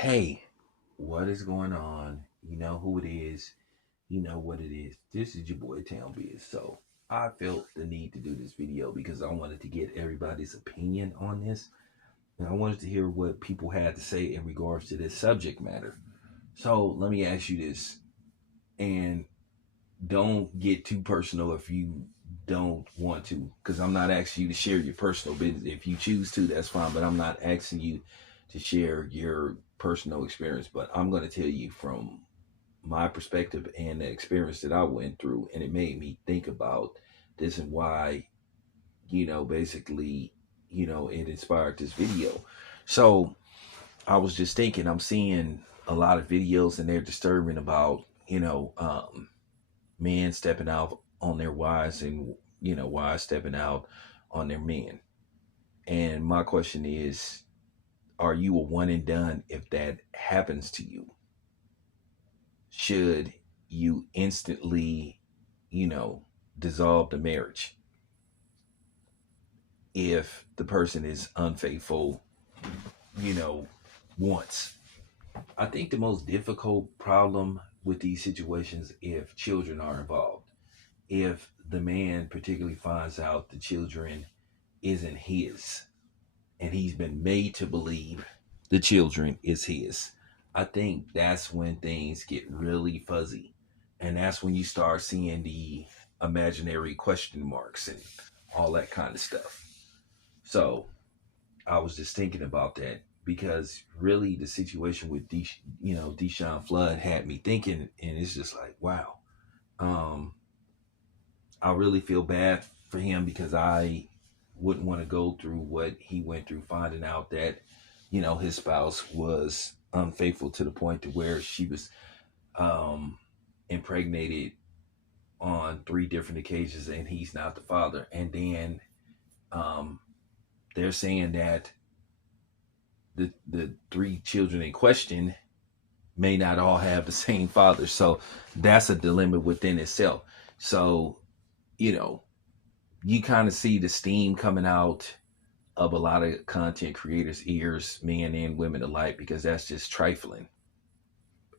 Hey, what is going on? You know who it is. You know what it is. This is your boy Town Biz. So I felt the need to do this video because I wanted to get everybody's opinion on this. And I wanted to hear what people had to say in regards to this subject matter. So let me ask you this. And don't get too personal if you don't want to. Because I'm not asking you to share your personal business. If you choose to, that's fine. But I'm not asking you to share your personal experience. But I'm going to tell you from my perspective and the experience that I went through, and it made me think about this and why, basically, it inspired this video. So I was just thinking, I'm seeing a lot of videos and they're disturbing about, men stepping out on their wives and, wives stepping out on their men. And my question is, are you a one and done if that happens to you? Should you instantly, you know, dissolve the marriage if the person is unfaithful, you know, once? I think the most difficult problem with these situations if children are involved. If the man particularly finds out the children isn't his and he's been made to believe the children is his. I think that's when things get really fuzzy. And that's when you start seeing the imaginary question marks and all that kind of stuff. So I was just thinking about that because really the situation with Deshaun Flood had me thinking, and it's just like, wow. Um, I really feel bad for him because I wouldn't want to go through what he went through, finding out that, his spouse was unfaithful to the point to where she was impregnated on three different occasions and he's not the father. And then um, they're saying that the three children in question may not all have the same father. So that's a dilemma within itself. So, you know, you kind of see the steam coming out of a lot of content creators' ears, men and women alike, because that's just trifling.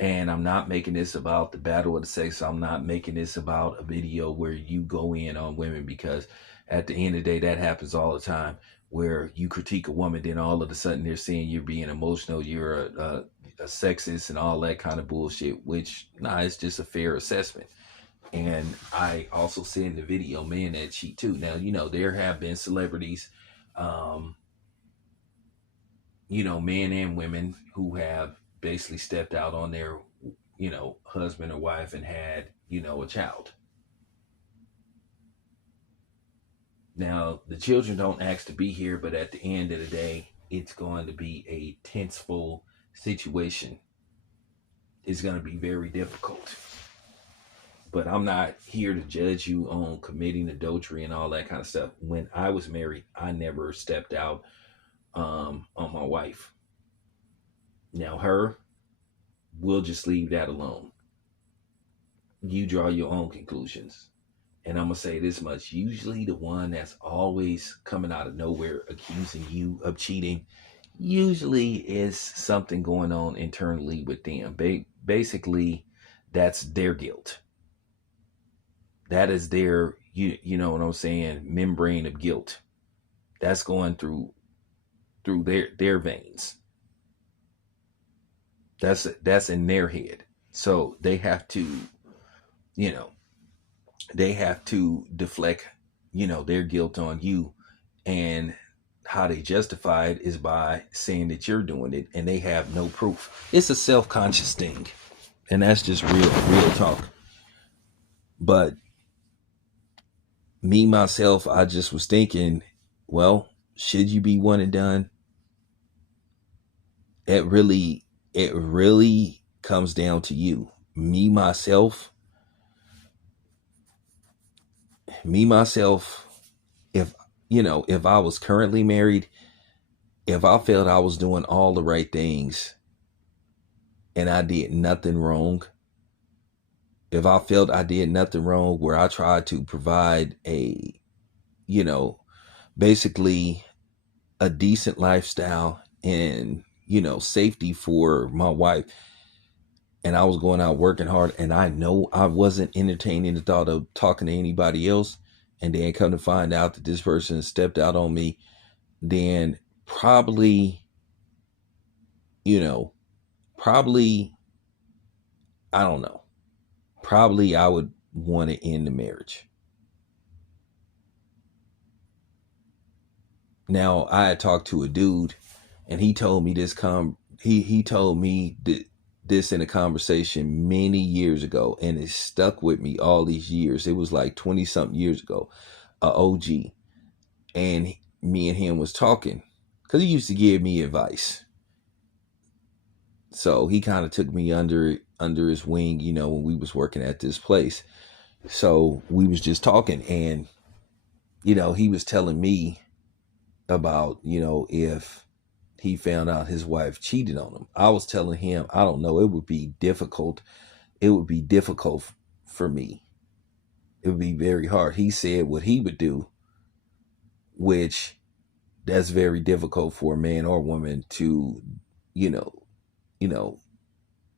And I'm not making this about the battle of the sex. I'm not making this about a video where you go in on women, because at the end of the day, that happens all the time where you critique a woman, then all of a sudden they're saying you're being emotional, you're a sexist and all that kind of bullshit, which, nah, it's just a fair assessment. And I also said in the video, men that cheat too. Now, there have been celebrities, um, men and women who have basically stepped out on their, husband or wife and had, a child. Now, the children don't ask to be here, but at the end of the day, it's going to be a tenseful situation. It's going to be very difficult. But I'm not here to judge you on committing adultery and all that kind of stuff. When I was married, I never stepped out on my wife. Now, her, we'll just leave that alone. You draw your own conclusions. And I'm going to say this much. Usually the one that's always coming out of nowhere accusing you of cheating usually is something going on internally with them. Basically, that's their guilt. That is their, you know what I'm saying, membrane of guilt. That's going through their veins. That's in their head. So they have to, you know, they have to deflect, their guilt on you. And how they justify it is by saying that you're doing it and they have no proof. It's a self-conscious thing. And that's just real talk. But me, myself, I just was thinking, well, should you be one and done? It really comes down to you. Me, myself, if I was currently married, if I felt I was doing all the right things and I did nothing wrong, if I felt I did nothing wrong where I tried to provide basically a decent lifestyle and, safety for my wife. And I was going out working hard, and I know I wasn't entertaining the thought of talking to anybody else. And then come to find out that this person stepped out on me, then probably, you know, probably, I don't know, probably I would want to end the marriage. Now, I had talked to a dude, and he told me he told me this in a conversation many years ago, and it stuck with me all these years. It was like 20 something years ago, a OG, and me and him was talking because he used to give me advice. So he kind of took me under his wing, when we was working at this place. So we was just talking, and he was telling me about, if he found out his wife cheated on him. I was telling him, I don't know, it would be difficult. It would be difficult for me. It would be very hard. He said what he would do, which that's very difficult for a man or woman to, you know, you know,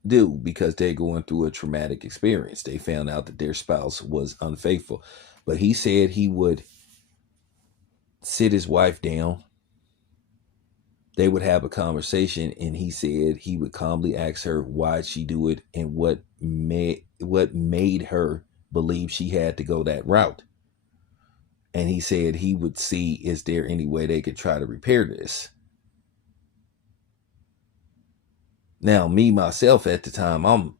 do, because they're going through a traumatic experience. They found out that their spouse was unfaithful. But he said he would sit his wife down. They would have a conversation, and he said he would calmly ask her why she do it and what made her believe she had to go that route. And he said he would see, is there any way they could try to repair this? Now, me myself at the time, I'm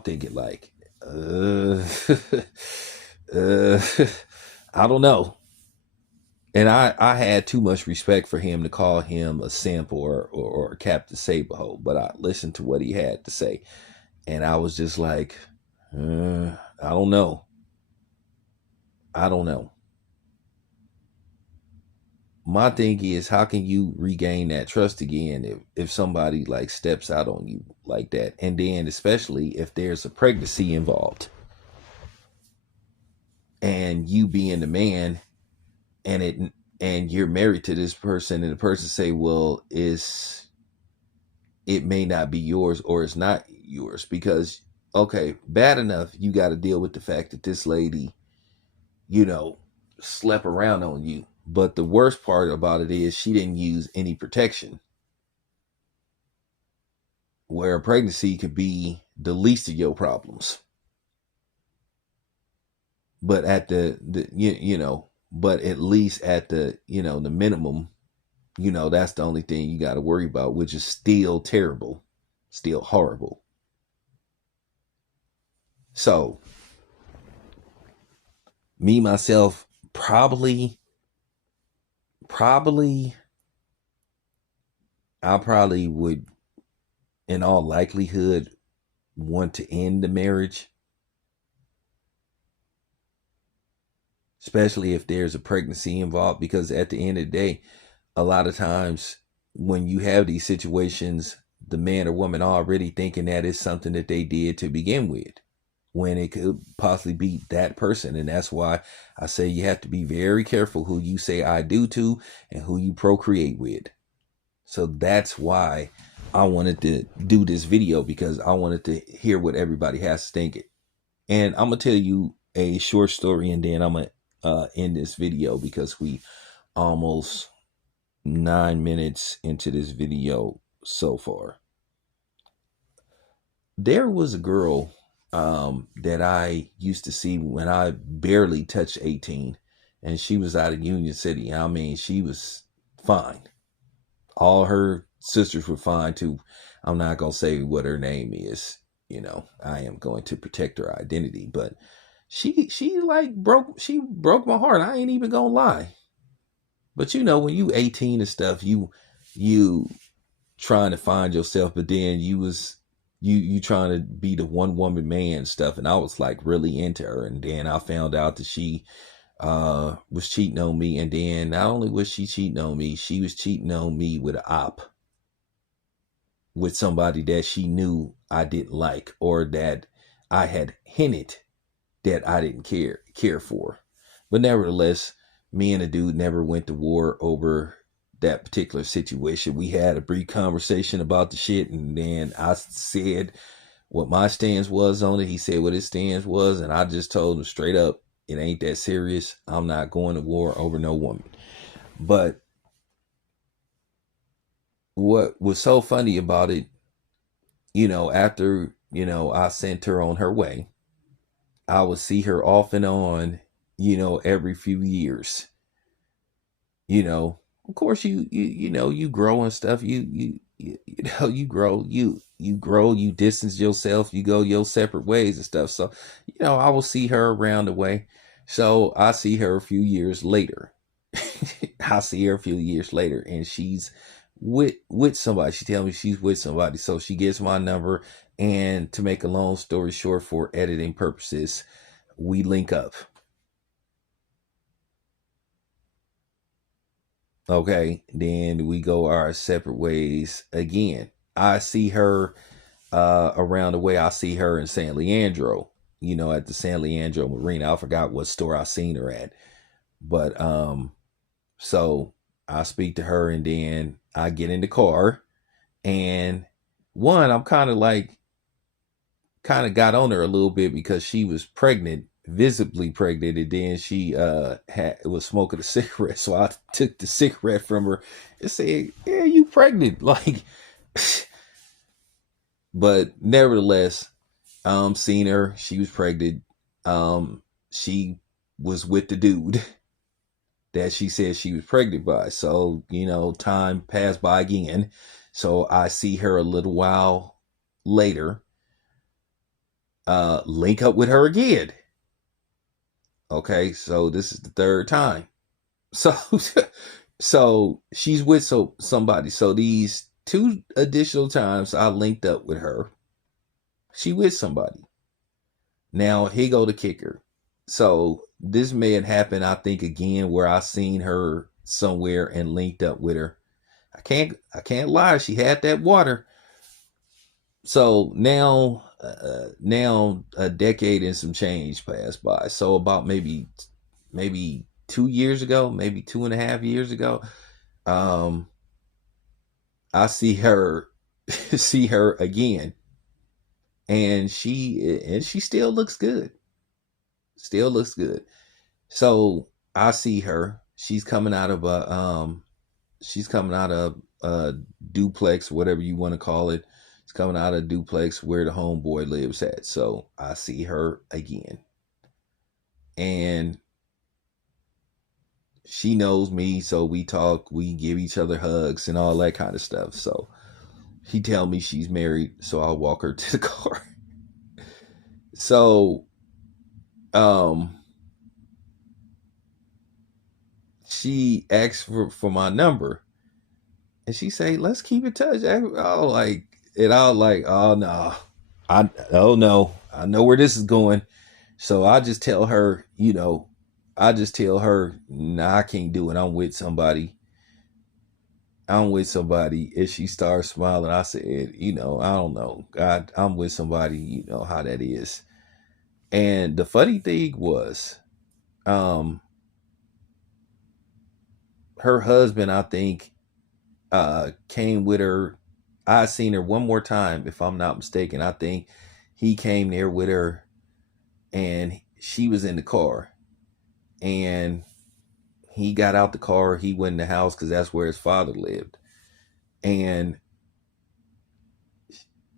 thinking like, I don't know. And I had too much respect for him to call him a simp or Captain Saberho, but I listened to what he had to say, and I was just like, I don't know. I don't know. My thing is, how can you regain that trust again if somebody like steps out on you like that? And then especially if there's a pregnancy involved and you being the man, and you're married to this person, and the person say, well, it may not be yours, or it's not yours, because okay, bad enough you got to deal with the fact that this lady, slept around on you. But the worst part about it is she didn't use any protection, where a pregnancy could be the least of your problems. But at but at least at the, the minimum, that's the only thing you got to worry about, which is still terrible, still horrible. So, me, myself, probably, I probably would, in all likelihood, want to end the marriage, especially if there's a pregnancy involved, because at the end of the day, a lot of times when you have these situations, the man or woman already thinking that it's something that they did to begin with, when it could possibly be that person. And that's why I say you have to be very careful who you say I do to and who you procreate with. So that's why I wanted to do this video, because I wanted to hear what everybody has to think. And I'm going to tell you a short story, and then I'm going to end this video, because we almost 9 minutes into this video so far. There was a girl that I used to see when I barely touched 18, and she was out of Union City. I mean, she was fine. All her sisters were fine too. I'm not going to say what her name is. I am going to protect her identity, but she broke my heart. I ain't even going to lie. But when you 18 and stuff, you trying to find yourself, but then you trying to be the one woman man stuff, and I was like really into her, and then I found out that she was cheating on me, and then not only was she cheating on me, she was cheating on me with an op, with somebody that she knew I didn't like, or that I had hinted that I didn't care for. But nevertheless, me and the dude never went to war over that particular situation. We had a brief conversation about the shit, and then I said what my stance was on it. He said what his stance was, and I just told him straight up, it ain't that serious. I'm not going to war over no woman. But what was so funny about it, after, I sent her on her way, I would see her off and on, every few years. Of course you grow and stuff. You grow, you grow, you distance yourself, you go your separate ways and stuff. So, I will see her around the way. So I see her a few years later. I see her a few years later, and she's with somebody. She tells me she's with somebody. So she gets my number, and to make a long story short, for editing purposes, we link up. Okay, then we go our separate ways again. I see her around the way. I see her in San Leandro, at the San Leandro Marina. I forgot what store I seen her at. But so I speak to her, and then I get in the car, and I'm kind of got on her a little bit because she was pregnant, visibly pregnant, and then she was smoking a cigarette. So I took the cigarette from her and said, "Yeah, you pregnant?" Like, but nevertheless, seen her. She was pregnant. She was with the dude that she said she was pregnant by. So, time passed by again. So I see her a little while later, link up with her again. Okay, so this is the third time. So so she's with somebody. So these two additional times I linked up with her, she with somebody. Now here go the kicker. So this may have happened, I think, again, where I seen her somewhere and linked up with her. I can't lie, she had that water. So now a decade and some change passed by. So about maybe 2 years ago, maybe 2.5 years ago, um, I see her see her again, and she still looks good. Still looks good. So I see her. She's coming out of a duplex, whatever you want to call it. It's coming out of a duplex where the homeboy lives at. So I see her again. And she knows me, so we talk, we give each other hugs and all that kind of stuff. So she tell me she's married, so I'll walk her to the car. So she asked for my number, and she say, "Let's keep in touch." I was like, "Oh no, oh no, I know where this is going." So I just tell her, "Nah, I can't do it. I'm with somebody. I'm with somebody." And she starts smiling. I said, "I don't know. I'm with somebody. You know how that is." And the funny thing was, um, her husband, I think, came with her. I seen her one more time, if I'm not mistaken. I think he came there with her, and she was in the car, and he got out the car. He went in the house because that's where his father lived, and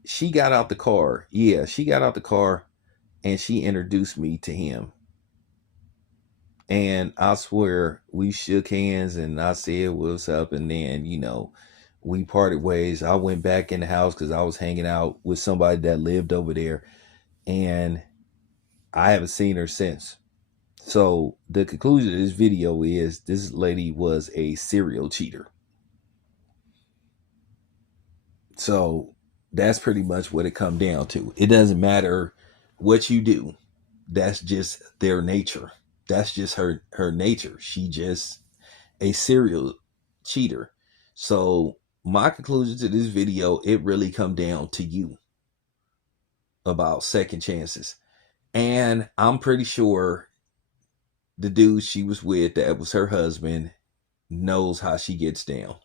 she got out the car. Yeah, she got out the car, and she introduced me to him. And I swear we shook hands, and I said what's up, and then we parted ways. I went back in the house because I was hanging out with somebody that lived over there, and I haven't seen her since. So the conclusion of this video is this lady was a serial cheater. So that's pretty much what it comes down to. It doesn't matter what you do. That's just their nature. That's just her nature. She just a serial cheater. So my conclusion to this video, it really come down to you about second chances. And I'm pretty sure the dude she was with, that was her husband, knows how she gets down.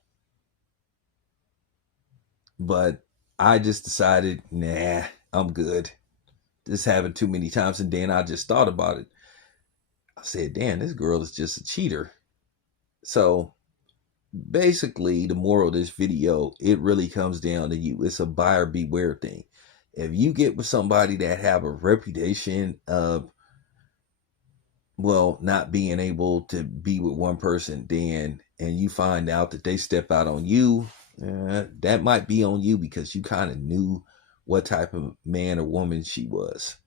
But I just decided, nah, I'm good. This happened too many times. And then I just thought about it. I said, damn, this girl is just a cheater. So basically, the moral of this video, it really comes down to you. It's a buyer beware thing. If you get with somebody that have a reputation of, well, not being able to be with one person, then, and you find out that they step out on you, that might be on you because you kind of knew what type of man or woman she was.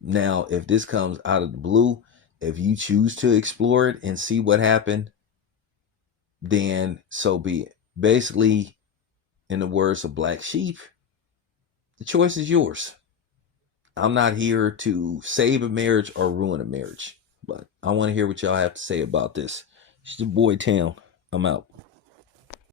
Now, if this comes out of the blue, if you choose to explore it and see what happened, then so be it. Basically, in the words of Black Sheep, the choice is yours. I'm not here to save a marriage or ruin a marriage, but I want to hear what y'all have to say about this. It's your boy Tam. I'm out.